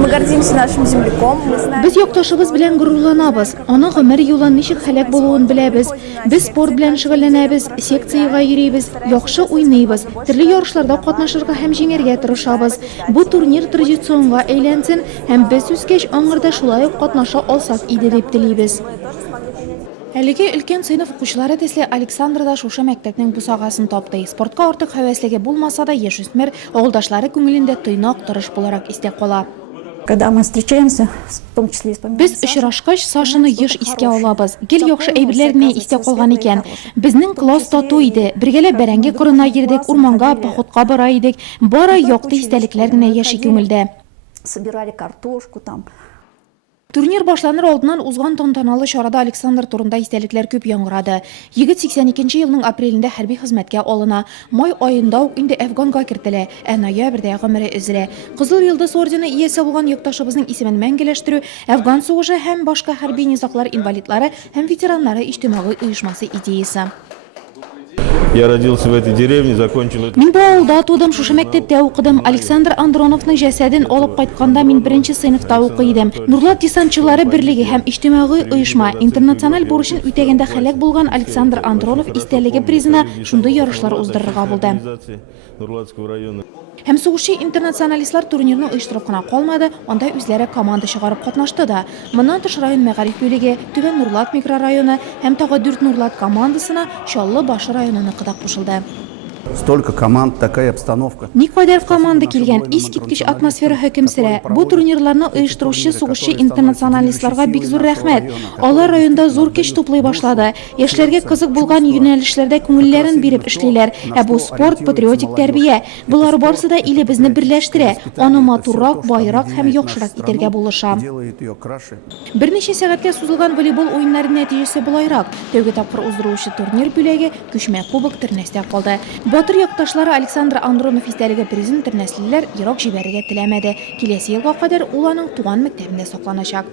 Мы гордимся нашим земляком. Biz yoktaşыбыз белән горурланабыз. Аның гомер юлын ничек һәлак булуын беләбез. Без спорт белән шөгыльләнәбез, секциягә йөрибез, яхшы уйныйбыз, төрле ярышларда катнашырга һәм җиңәргә тырышабыз. Бу турнир традиционга әйләнсен һәм без үскәч аңгырда шулай ук катнаша алсак иде дип телибез. Әлеге өлкән сыйныф укучылары төсле Александр да шушы мәктәпнең бусагасын тапты. Спортка артык һәвәслеге булмаса да, яшүсмер авылдашлары күңелендә тыйнак тырыш буларак истә кала. Когда мы встречаемся, в том числе Без очрашкач Сашаны еш искә алабыз. Гел яхшы әйберләр генә истә калган икән. Безнең класс тату иде. Бергәлә бәрәңге кырына йөрдек, урманга, походка бара идек. Бары якты истәлекләр генә яши күңелдә. собирали картошку там. Турнир башланыр алдыннан узган тантаналы чарада Александр турында истәлекләр күп яңгырады. Егет 82 елның апрелендә хәрби хезмәткә алына. Май аенда ук инде Әфганга кертелә, ә ноябрьдә гомере өзелә. Кызыл йолдыз ордены иясе булган якташыбызның исемен мәңгеләштерү Әфган сугышы һәм башка хәрби низаклар инвалидлары һәм ветераннары иҗтимагый оешмасы идеясы. Я родился в этой деревне, закончил это. Мин бу авылда тудым, шушы мәктәптә укыдым. Александр Андроновның җәсәден алып кайтканда мин 1нче сыйныфта укый идем. Нурлат десантчылары берлеге һәм иҗтимагый оешма интернациональ бурычын үтәгәндә һәлак булган Александр Андронов истәлеге призына шундый ярышлар уздырырга булды. Нурлатского района. Һәм сугышчы интернационалистлар турнирны оештырып кына калмады, анда үзләре команда чыгарып катнашты да. Моннан тыш район мәгариф бүлеге, Түбән Нурлат микрорайоны һәм тагы 4 Нурлат командасына Чаллы Башы районына кадак кушылды. Столько команд, такая обстановка. Никадәр команда килгән, искиткеч атмосфера хөкем сөрә. Бу турнирларны оештыручы сугышчы интернационалистларга бик зур рәхмәт. Алар районда зур көч туплый башлады. Яшьләргә кызык булган юнәлешләрдә күңелләрен биреп эшлиләр. Ә бу спорт, патриотик тәрбия. Булар барысы да илебезне берләштерә. Аны матуррак, байрак һәм яхшырак итәргә булыша. Делает ее краше. Берничә сәгатькә сузылган волейбол уеннары нәтиҗәсе булайрак. Тәүге тапкыр уздыручы турнир бүләге күчмә кубок тернәстә калды. Батыр якташлары Александр Андронов истәлеге призын тернәслеләр ерак җибәрергә теләмәде. Киләсе елга кадәр ул аның туган мәктәбендә сакланачак.